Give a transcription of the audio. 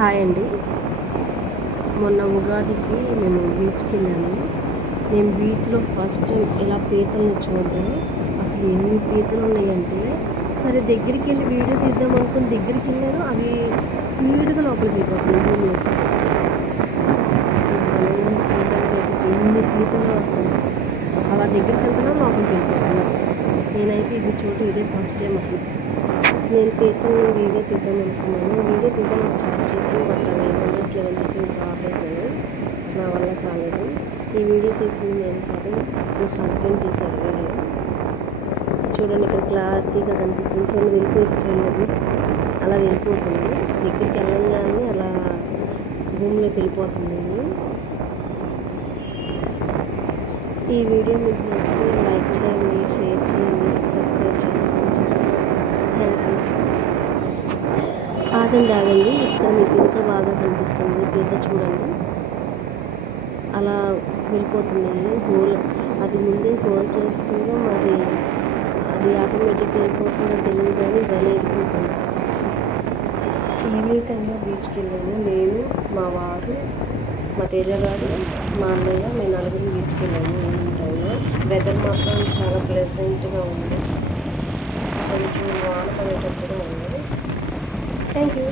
Hi అండి. మొన్న ఉగాదికి మేము బీచ్కి వెళ్ళాము. నేను బీచ్లో ఫస్ట్ టైం ఇలా పీతల్ని చూడడం. అసలు ఎన్ని పీతలు ఉన్నాయంటే, సరే దగ్గరికి వెళ్ళి వీడియో తీద్దాం అనుకుని దగ్గరికి వెళ్ళాను. అవి స్పీడ్గా లోపలికి వెళ్ళిపోతున్నాయి భూమిలోకి. అసలు భలే ఉంది చూడడానికి అయితే. ఎన్ని పీతలు అసలు అలా దగ్గరికి వెళ్తున్నా లోపలికి వెళ్ళిపోతున్నాయి. నేనైతే ఇది చూడటం ఇదే ఫస్ట్ టైం అసలు. నేను పీతల్ని వీడియో తీద్దాం అనుకున్నాను. వీడియో తీద్దాం స్టార్ట్ చేసి బట్ అవి ఉండట్లేదని చెప్పి ఇంకా ఆపేసాను. నా వల్ల కాలేదు. ఈ వీడియో తీసింది నేను కాదు, నా హస్బెండ్ తీశారు వీడియో. చూడండి, ఇక్కడ క్లారిటీగా కనిపిస్తుంది. చూడండి, వెళ్ళిపోయింది. చూడండి, అలా వెళ్ళిపోతుంది. దగ్గరికి వెళ్ళగానే అలా భూమిలోకి వెళ్ళిపోతుంది. ఈ వీడియో మీకు నచ్చితే లైక్ చేయండి, షేర్ చేయండి, సబ్స్క్రైబ్ చేసుకోండి. Thank you. ఆగండి, ఇక్కడ మీకు ఇంకా బాగా కనిపిస్తుంది పీత. చూడండి, అలా వెళ్ళిపోతున్నాయి. హోల్ అది ముందే హోల్ చేసుకుంటే మరి అది ఆటోమేటిక్గా వెళ్ళిపోతుందో తెలియదు, కానీ భలే వెళ్ళిపోతుంది. ఈవినింగ్ టైంలో బీచ్కి వెళ్ళాము. నేను, మా వారు, మా తేజగారు, మా అన్నయ్య, మేము నలుగురు బీచ్కి వెళ్ళాము. ఈవినింగ్ టైంలో వెదర్ మాత్రం చాలా ప్లెజెంట్గా ఉంది. కొంచెం వాన పడేటప్పుడు ఉంది. Thank you.